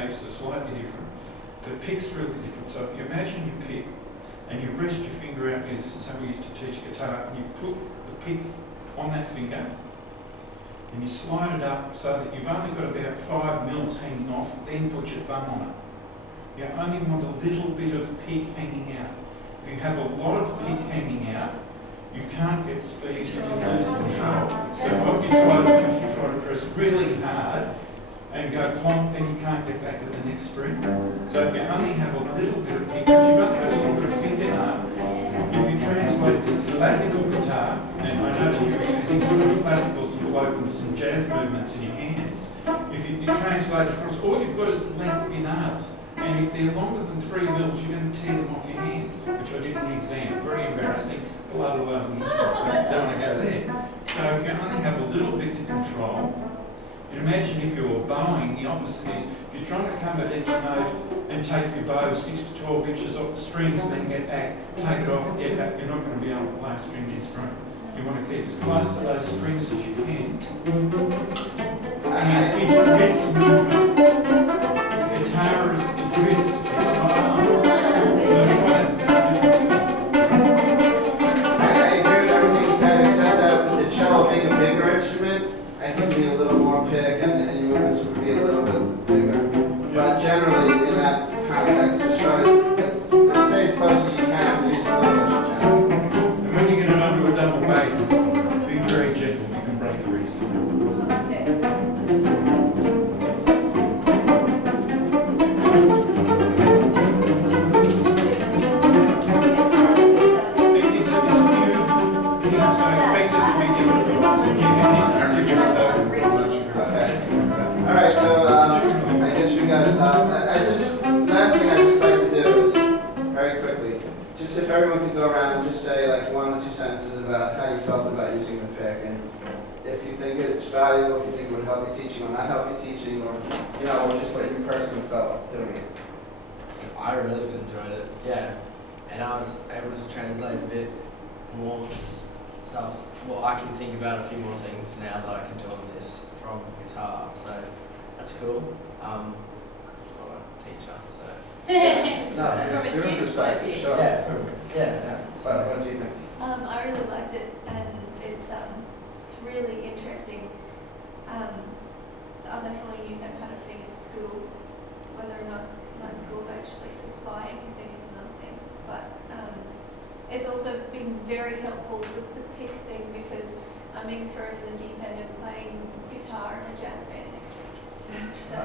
shapes are slightly different. The pick's really different. So if you imagine you pick and you rest your finger out, this is how we used to teach guitar, and you put the pick on that finger and you slide it up so that you've only got about 5 mils hanging off, then put your thumb on it. You only want a little bit of pick hanging out. If you have a lot of pick hanging out, you can't get speed and you lose control. So what you try to do is you try to press really hard and go plonk, then you can't get back to the next string. So if you only have a little bit of pick, because you've only got a little bit of fingernail, if you translate this to classical guitar, and I noticed you were using some classical, some folk, and some jazz movements in your hands, if you translate it across, all you've got is the length of your nails. And if they're longer than 3 mils, you're going to tear them off your hands, which I did in the exam. Very embarrassing. Blood all over the instrument. Don't want to go there. So if you only have a little bit to control, and imagine if you're bowing, the opposite is, if you're trying to come at each note and take your bow 6 to 12 inches off the strings, then get back, take it off, get back, you're not going to be able to play a string instrument. You want to keep as close to those strings as you can. And each wrist movement, guitar is wrist, it's not arm. So try that and see the difference. I agree with everything you said, except that with the cello being a bigger instrument, I think you need a little more pick and your movements would be a little bit bigger. But generally, in that context, just try to stay as close as you can and use as little as you can. And when you get it onto a double bass, be very gentle, you can break your wrist. Okay. If everyone could go around and just say like 1 or 2 sentences about how you felt about using the pick, and if you think it's valuable, if you think it would help you teaching or not help you teaching, or or just what you personally felt doing it. I really enjoyed it, yeah, and I was able to translate a bit more stuff. Well, I can think about a few more things now that I can do on this from guitar, so that's cool. I'm a teacher, so. No, From a student's perspective, sure. Yeah. So, what do you think? I really liked it, and it's really interesting. I'll definitely use that kind of thing in school. Whether or not my schools actually supply anything is another thing. But it's also been very helpful with the pick thing, because I'm being thrown in the deep end and playing guitar in a jazz band next week. So,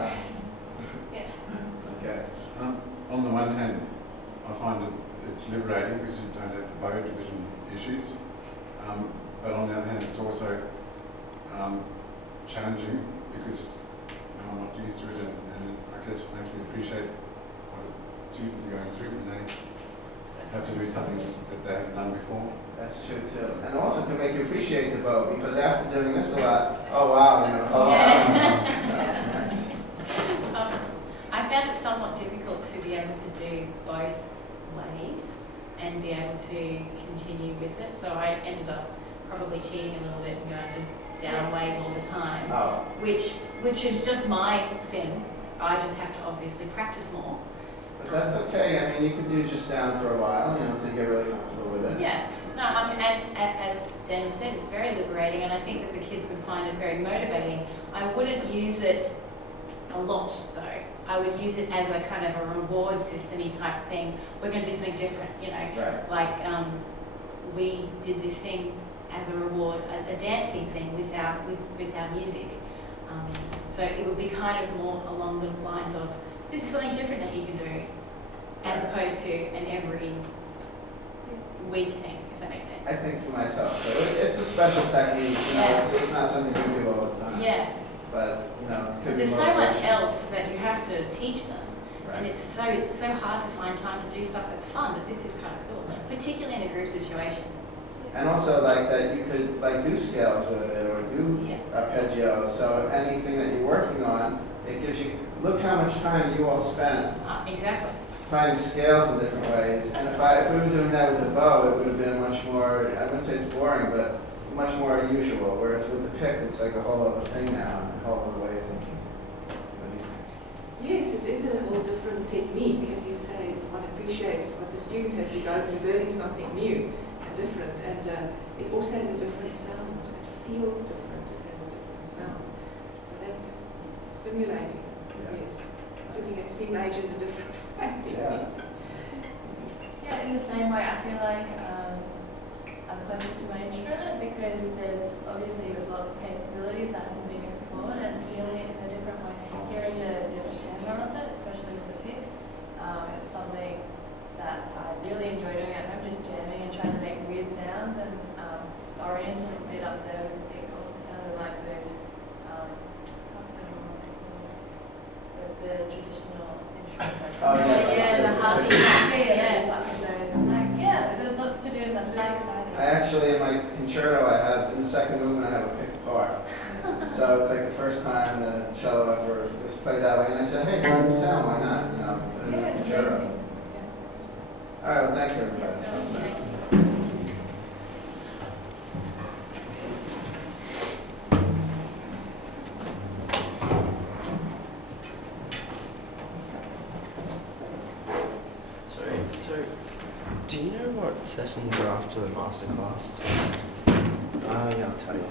yeah. Okay. On the one hand, I find it's liberating because you don't have the bow division issues. But on the other hand, it's also challenging because I'm not used to it, and I guess it makes me appreciate what the students are going through when they have to do something that they haven't done before. That's true too. And also to make you appreciate the bow, because after doing this a lot, oh wow, oh wow. I found it somewhat difficult to be able to do both ways and be able to continue with it. So I ended up probably cheating a little bit and going just down ways all the time, which is just my thing. I just have to obviously practice more. But that's okay. I mean, you can do just down for a while, until you get really comfortable with it. Yeah. No, and as Daniel said, it's very liberating, and I think that the kids would find it very motivating. I wouldn't use it a lot, though. I would use it as a kind of a reward system-y type thing. We're going to do something different, Right. Like we did this thing as a reward, a dancing thing with our music. So it would be kind of more along the lines of, this is something different that you can do, as opposed to an every week thing, if that makes sense. I think for myself, though, it's a special technique. It's not something you do all the time. Yeah. But because there's so much else that you have to teach them, right. and it's so hard to find time to do stuff that's fun. But this is kind of cool, particularly in a group situation. And also that you could do scales with it or do arpeggios. So anything that you're working on, it gives you. Look how much time you all spent. Exactly. Playing scales in different ways. And if we were doing that with the bow, it would have been much more. I wouldn't say it's boring, but much more unusual. Whereas with the pick, it's like a whole other thing now, and a whole other way of thinking. What do you think? Yes, it whole different technique. As you say, one appreciates what the student has to go through learning something new and different, and it also has a different sound. It feels different, it has a different sound. So that's stimulating, yes. Looking at C major in a different way. Yeah. Yeah, in the same way, I feel like I'm closer to my instrument because there's obviously lots of capabilities that haven't been explored, and feeling it in a different way, hearing the different timbre of it, especially with the pick, it's something that I really enjoy doing at home, just jamming and trying to make weird sounds. And the oriental bit up there with the pick also sounded like those, I can't remember what they're called, but the traditional instruments. Oh, Yeah, the harpy, yeah. yeah, like those. I'm like, yeah, there's lots to do, and that's really exciting. I actually, in my concerto, I have, in the second movement, I have a picked part. So it's like the first time the cello ever was played that way, and I said, hey, it's a new sound, why not? You know, put it in Yeah, the it's concerto. amazing. All right, well, thanks, everybody. So, do you know what sessions are after the masterclass? Yeah, I'll tell you.